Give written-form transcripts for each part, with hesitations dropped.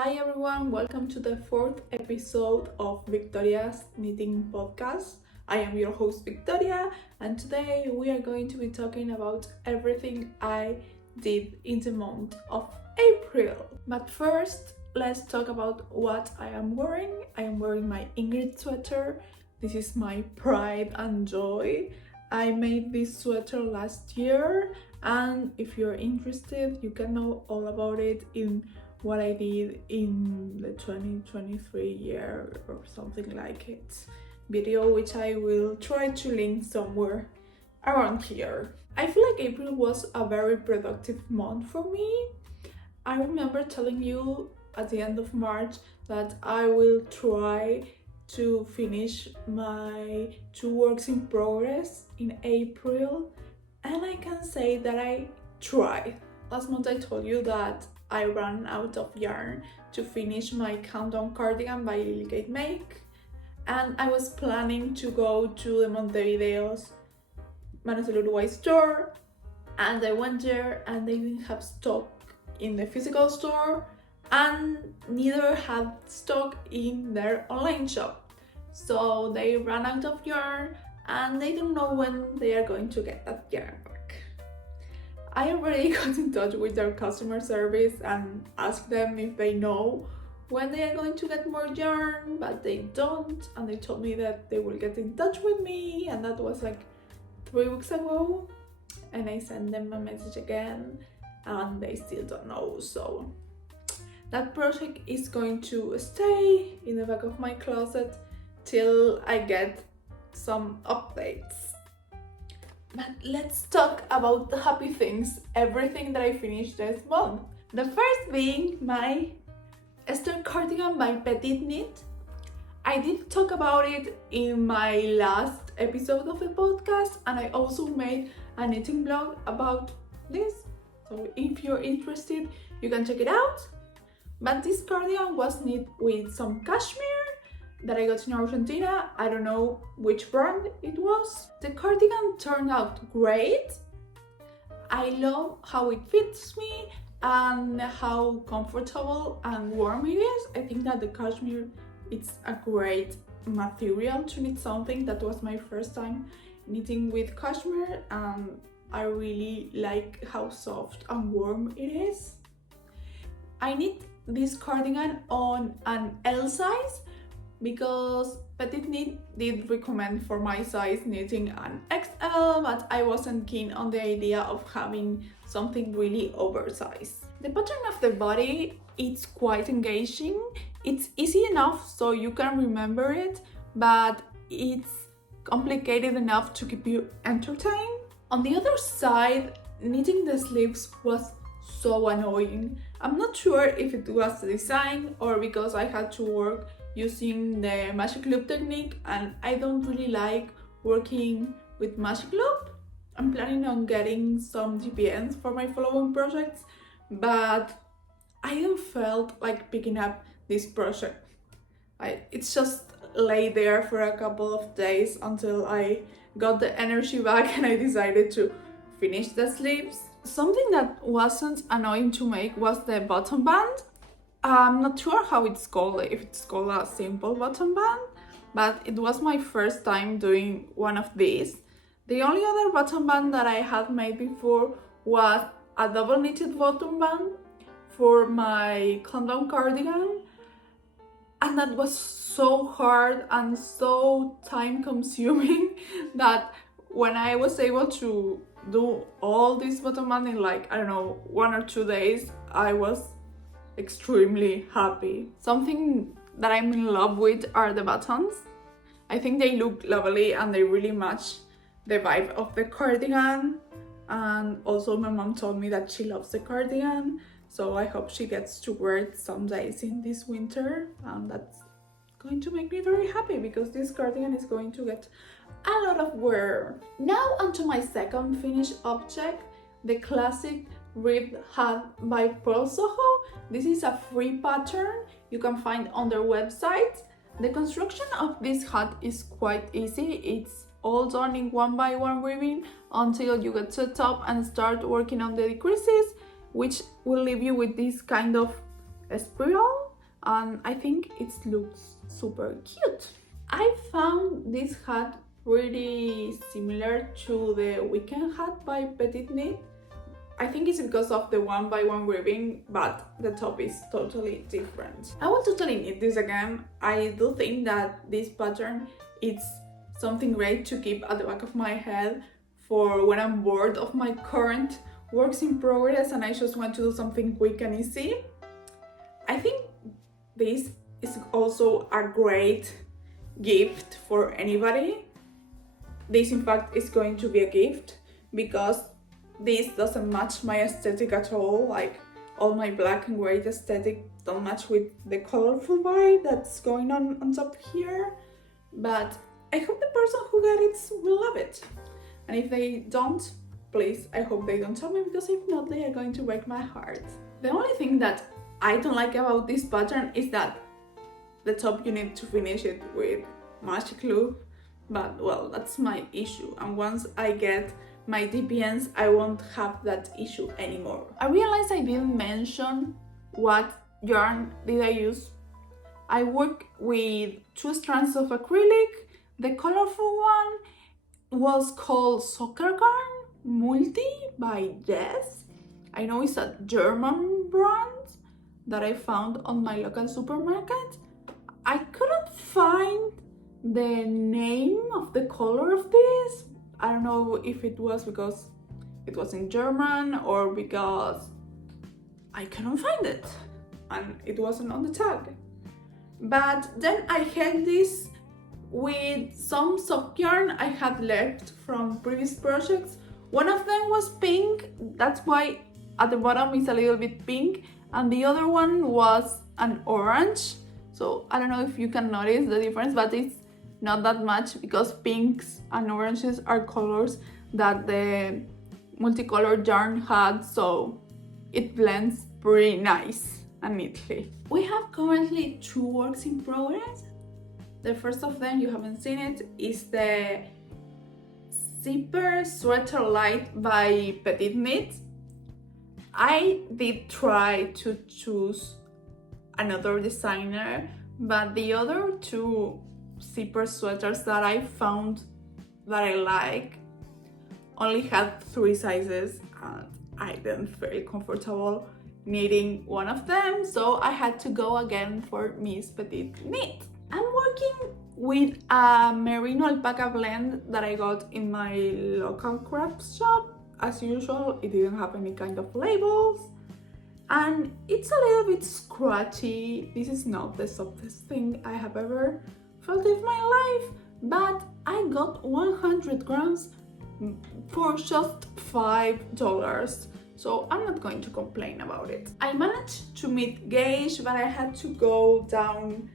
Hi everyone, welcome to the fourth episode of Victoria's Knitting Podcast. I am your host Victoria, and today we are going to be talking about everything I did in the month of April. But first, let's talk about what I am wearing. I am wearing my Ingrid sweater. This is my pride and joy. I made this sweater last year, and if you're interested, you can know all about it in what I did in the 2023 year or something like it video, which I will try to link somewhere around here. I feel like April was a very productive month for me. I remember telling you at the end of March that I will try to finish my 2 works in progress in April, and I can say that I tried. Last month I told you that I ran out of yarn to finish my Down Cardigan by PetiteKnit, and I was planning to go to the Montevideo's Manos del Uruguay store, and I went there and they didn't have stock in the physical store and neither had stock in their online shop. So they ran out of yarn and they don't know when they are going to get that yarn back. I already got in touch with their customer service and asked them if they know when they are going to get more yarn, but they don't, and they told me that they will get in touch with me, and that was like 3 weeks ago, and I sent them a message again and they still don't know. So that project is going to stay in the back of my closet till I get some updates. But let's talk about the happy things, everything that I finished this month. The first being my Esther Cardigan by PetiteKnit. I did talk about it in my last episode of the podcast, and I also made a knitting blog about this. So if you're interested, you can check it out. But this cardigan was knit with some cashmere that I got in Argentina. I don't know which brand it was. The cardigan turned out great. I love how it fits me and how comfortable and warm it is. I think that the cashmere, it's a great material to knit something. That was my first time knitting with cashmere, and I really like how soft and warm it is. I knit this cardigan on an L size because PetiteKnit did recommend for my size knitting an XL, but I wasn't keen on the idea of having something really oversized. The pattern of the body, it's quite engaging. It's easy enough so you can remember it, but it's complicated enough to keep you entertained. On the other side, knitting the sleeves was so annoying. I'm not sure if it was the design or because I had to work using the magic loop technique, and I don't really like working with magic loop. I'm planning on getting some GPNs for my following projects, but I haven't felt like picking up this project. It's just lay there for a couple of days until I got the energy back and I decided to finish the sleeves. Something that wasn't annoying to make was the bottom band. I'm not sure how it's called, if it's called a simple bottom band, but it was my first time doing one of these. The only other bottom band that I had made before was a double knitted bottom band for my Down Cardigan, and that was so hard and so time consuming that when I was able to do all this bottom band in like, I don't know, 1 or 2 days, I was extremely happy. Something that I'm in love with are the buttons. I think they look lovely and they really match the vibe of the cardigan, and also my mom told me that she loves the cardigan, so I hope she gets to wear it some days in this winter, and that's going to make me very happy because this cardigan is going to get a lot of wear. Now onto my second finished object, the classic ribbed hat by Pearl Soho. This is a free pattern you can find on their website. The construction of this hat is quite easy. It's all done in 1x1 ribbing until you get to the top and start working on the decreases, which will leave you with this kind of a spiral. and I think it looks super cute. I found this hat pretty similar to the weekend hat by PetiteKnit. I think it's because of the 1x1 weaving, but the top is totally different. I will totally knit this again. I do think that this pattern is something great to keep at the back of my head for when I'm bored of my current works in progress and I just want to do something quick and easy. I think this is also a great gift for anybody. This in fact is going to be a gift because this doesn't match my aesthetic at all. Like all my black and white aesthetic don't match with the colorful vibe that's going on top here. But I hope the person who got it will love it. And if they don't, please, I hope they don't tell me, because if not, they are going to break my heart. The only thing that I don't like about this pattern is that the top you need to finish it with magic glue. But well, that's my issue. And once I get my DPNs, I won't have that issue anymore. I realized I didn't mention what yarn did I use. I work with 2 strands of acrylic. The colorful one was called Soccer Garn Multi by Jess. I know it's a German brand that I found on my local supermarket. I couldn't find the name of the color of this. I don't know if it was because it was in German or because I couldn't find it and it wasn't on the tag. But then I had this with some soft yarn I had left from previous projects. One of them was pink, that's why at the bottom is a little bit pink, and the other one was an orange. So I don't know if you can notice the difference, but it's not that much because pinks and oranges are colors that the multicolored yarn had, so it blends pretty nice and neatly. We have currently 2 works in progress. The first of them, you haven't seen it, is the zipper sweater light by PetiteKnit. I did try to choose another designer, but the other 2 zipper sweaters that I found that I like only had 3 sizes and I didn't feel comfortable knitting one of them, so I had to go again for Miss PetiteKnit. I'm working with a merino alpaca blend that I got in my local craft shop. As usual, it didn't have any kind of labels and it's a little bit scratchy. This is not the softest thing I have ever felt in my life, but I got 100 grams for just $5, so I'm not going to complain about it. I managed to meet gauge, but I had to go down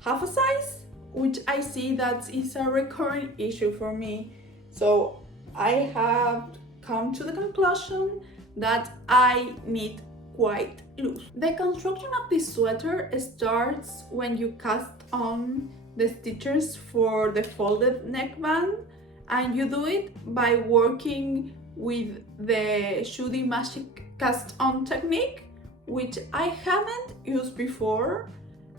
half a size, which I see that is a recurring issue for me. So I have come to the conclusion that I need quite loose. The construction of this sweater starts when you cast on the stitches for the folded neckband, and you do it by working with the Shudi Magic cast on technique, which I haven't used before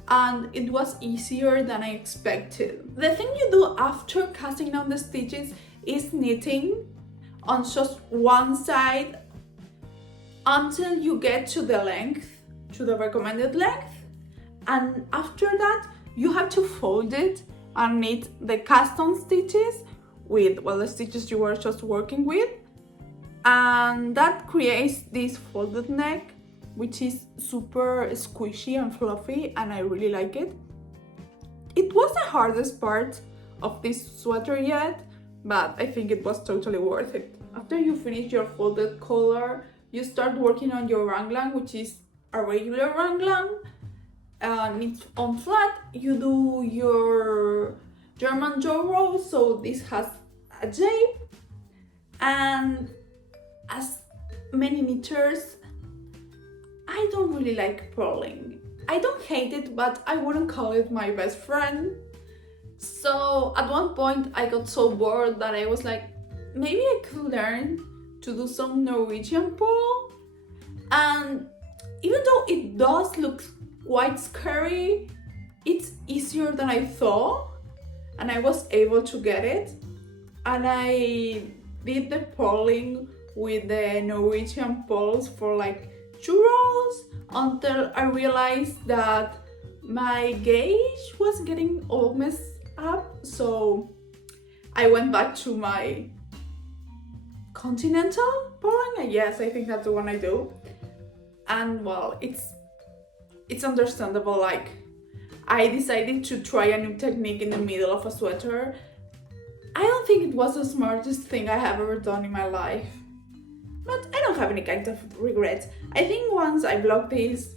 and it was easier than I expected. The thing you do after casting on the stitches is knitting on just one side until you get to the length, to the recommended length, and after that you have to fold it and knit the cast on stitches with, well, the stitches you were just working with, and that creates this folded neck, which is super squishy and fluffy, and I really like it. It was the hardest part of this sweater yet, but I think it was totally worth it. After you finish your folded collar, you start working on your raglan, which is a regular raglan. It's on flat. You do your German jaw roll, so this has a J, and as many knitters, I don't really like purling. I don't hate it, but I wouldn't call it my best friend. So at one point I got so bored that I was like, maybe I could learn to do some Norwegian purl. And even though it does look quite scary. It's easier than I thought, and I was able to get it. And I did the pulling with the Norwegian poles for like 2 rows until I realized that my gauge was getting all messed up. So I went back to my continental pulling. Yes, I think that's the one I do. And well, it's understandable. Like, I decided to try a new technique in the middle of a sweater. I don't think it was the smartest thing I have ever done in my life, but I don't have any kind of regrets. I think once I vlog this,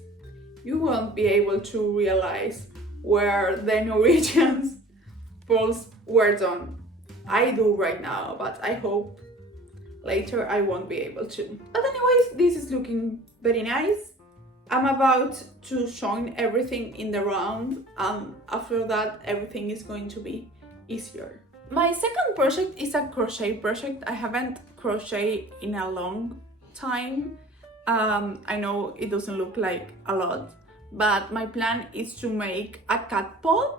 you won't be able to realize where the Norwegian poles were done. I do right now, but I hope later I won't be able to. But anyways, this is looking very nice. I'm about to join everything in the round, and after that everything is going to be easier. My second project is a crochet project. I haven't crocheted in a long time. I know it doesn't look like a lot, but my plan is to make a cat paw.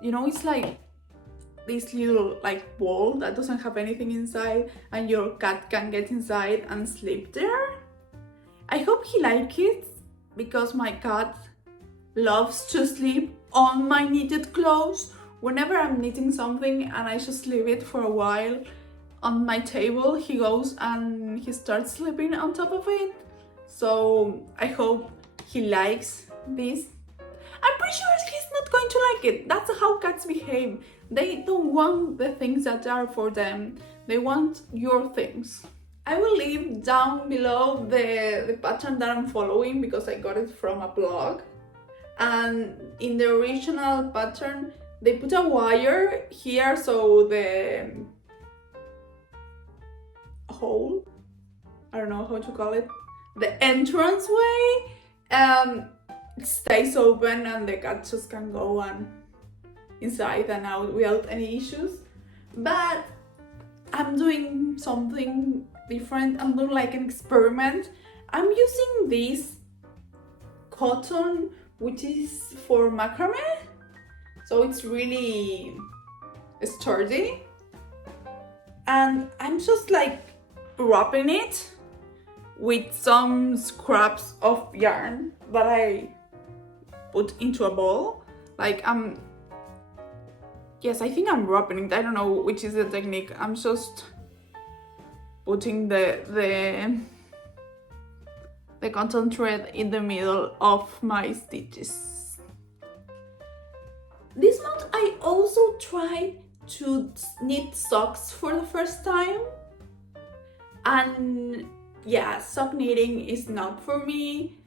You know, it's like this little like ball that doesn't have anything inside, and your cat can get inside and sleep there. I hope he likes it, because my cat loves to sleep on my knitted clothes. Whenever I'm knitting something and I just leave it for a while on my table, he goes and he starts sleeping on top of it. So I hope he likes this. I'm pretty sure he's not going to like it. That's how cats behave. They don't want the things that are for them. They want your things. I will leave down below the pattern that I'm following, because I got it from a blog. And in the original pattern, they put a wire here so the hole, I don't know how to call it, the entrance way stays open, and the cat just can go and inside and out without any issues. But I'm doing something different. I'm doing like an experiment. I'm using this cotton, which is for macrame, so it's really sturdy, and I'm just like wrapping it with some scraps of yarn that I put into a ball. Like, yes, I think I'm wrapping it. I don't know which is the technique. I'm just putting the cotton thread in the middle of my stitches. This month I also tried to knit socks for the first time, and yeah, sock knitting is not for me.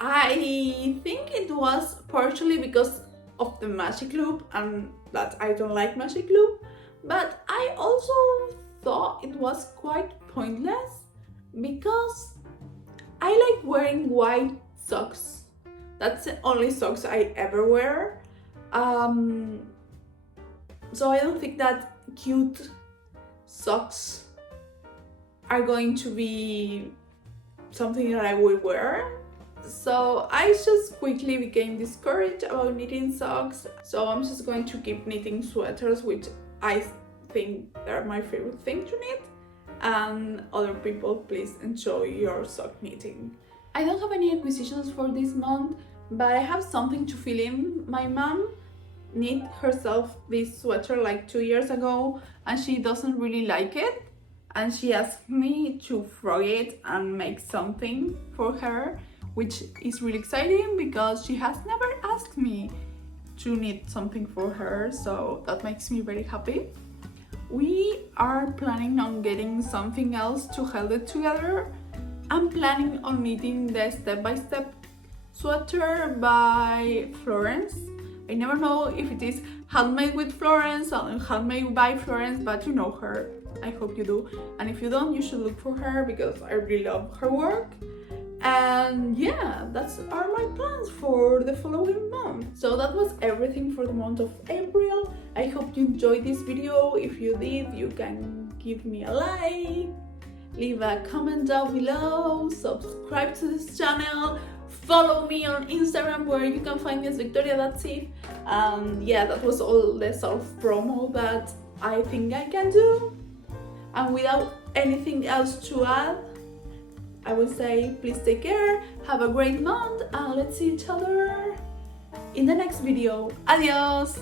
I think it was partially because of the magic loop, and that I don't like magic loop, but I also thought it was quite pointless because I like wearing white socks. That's the only socks I ever wear. So I don't think that cute socks are going to be something that I would wear. So I just quickly became discouraged about knitting socks. So I'm just going to keep knitting sweaters, which I think they're my favorite thing to knit. And other people, please enjoy your sock knitting. I don't have any acquisitions for this month, but I have something to fill in. My mom knit herself this sweater like 2 years ago, and she doesn't really like it, and she asked me to frog it and make something for her, which is really exciting because she has never asked me to knit something for her, so that makes me very happy. We are planning on getting something else to hold it together. I'm planning on knitting the step-by-step sweater by Florence. I never know if it is handmade with Florence or handmade by Florence, but you know her. I hope you do. And if you don't, you should look for her because I really love her work. And yeah, that's are my plans for the following month. So that was everything for the month of April. I hope you enjoyed this video. If you did, you can give me a like, leave a comment down below, subscribe to this channel Follow me on Instagram, where you can find me as Victoria.Sif. Yeah, that was all the self-promo that I think I can do. And without anything else to add, I would say please take care, have a great month, and let's see each other in the next video. Adios!